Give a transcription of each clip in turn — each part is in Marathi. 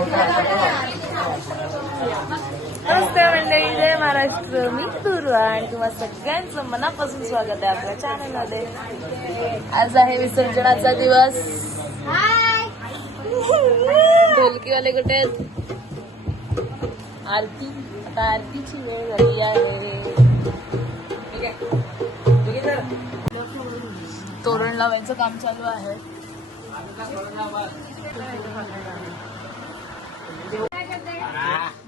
नमस्ते मंडळी, जय महाराष्ट्र. मी दुर्वा आणि तुम्हाला सगळ्यांचं मनापासून स्वागत आहे आपल्या चॅनलमध्ये. आज आहे विसर्जनाचा दिवस. ढोलकीवाले कुठे आहेत? आरती, आता आरतीची वेळ झाली आहे. तोरण लावायचं काम चालू आहे.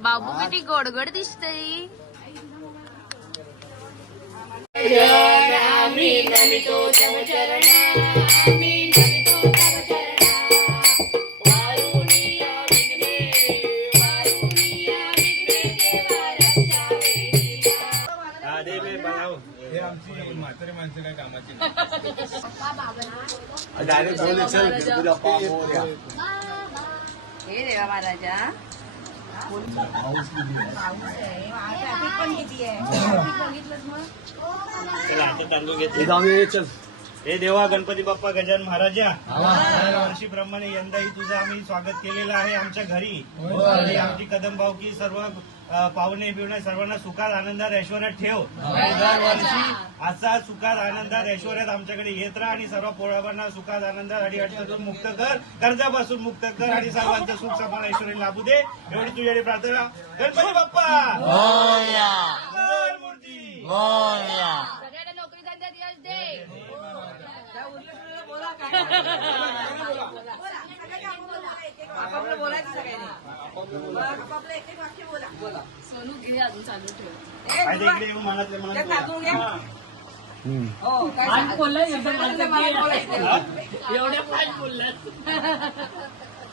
बाबू किती गोडगोड दिसतय. म्हातारे माणसं काय कामाची हे देवा महाराजा. हे देवा गणपती बाप्पा गजानन महाराजा, वर्षीप्रमाणे यंदाही तुझं आम्ही स्वागत केलेलं आहे आमच्या घरी. आणि आमची कदम भावकी सर्व पाहुणे बिवणे सर्वांना सुखात आनंदात ऐश्वर्यात ठेव. दरवर्षी असा सुखात आनंदात ऐश्वर्यात आमच्याकडे येत राहा आणि सर्व पोळाबांना सुखात आनंदात अडीअडचणीतून मुक्त कर, कर्जापासून मुक्त कर आणि सर्वांचं सुख समान ऐश्वर्य लाभू दे. एवढी तुझ्याकडे प्रार्थना. गणपती बाप्पा मूर्ती सगळ्यांना नोकरी धंद्यात यश दे. सोनू घे अजून चालू ठेव. मनातले मनात एवढ्या पाच बोलल्यात.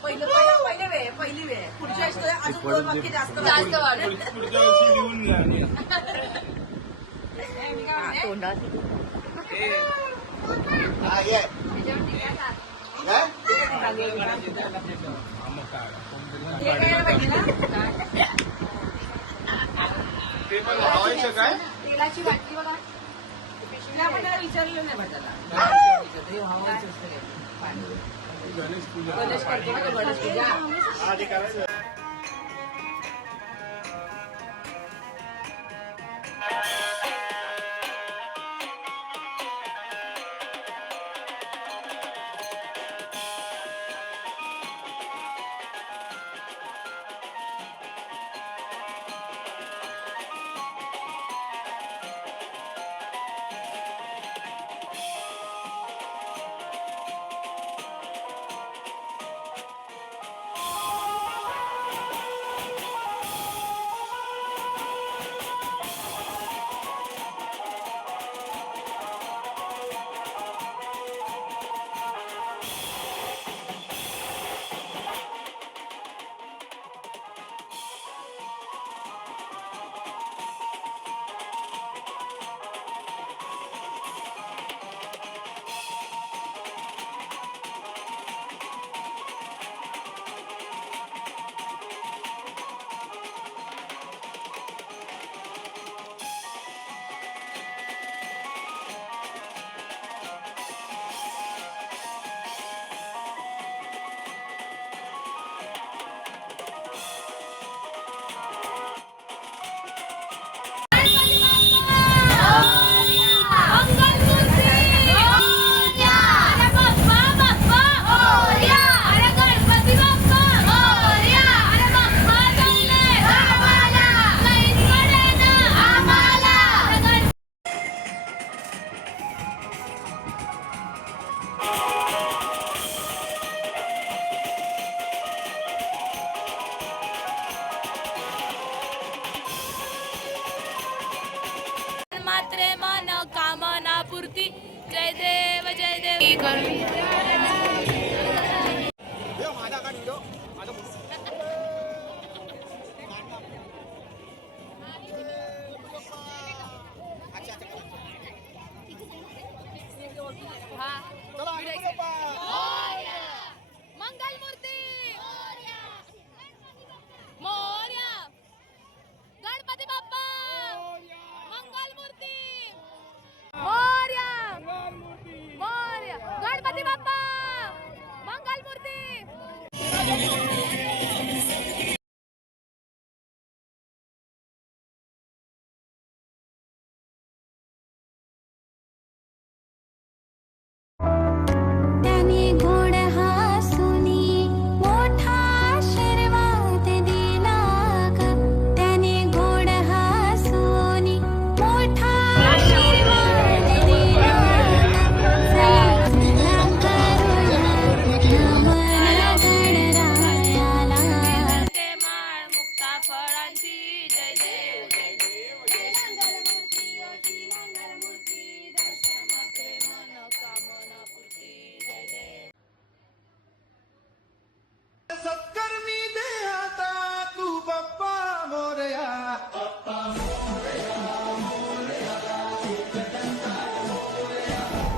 पहिली वेळ पुढच्या वेळेस जास्त वाढेल. पुढच्या वर्षी घेऊन घ्या. तोंडात काय तेलाची बाटली बघा. आपण त्याला विचारलं नाही वाटायला. गणेश करतो ना गणेश पूजा. मात्रे मन कामना पूर्ती. जय देव जय देव. मंगल मूर्ती मोरया. गणपती बाप्पा मंगल मूर्ती मोरया. मोरया. गणपती बाप्पा मंगल मूर्ती.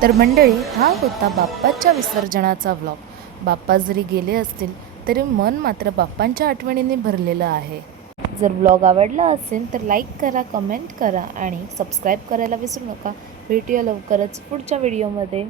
तर मंडळी, हा होता बाप्पाच्या विसर्जनाचा व्लॉग. बाप्पा जरी गेले असतील तरी मन मात्र बाप्पांच्या आठवणींनी भरलेलं आहे. जर व्लॉग आवडला असेल तर लाईक करा, कमेंट करा आणि सबस्क्राईब करायला विसरू नका. भेटूया लवकरच पुढच्या व्हिडिओमध्ये.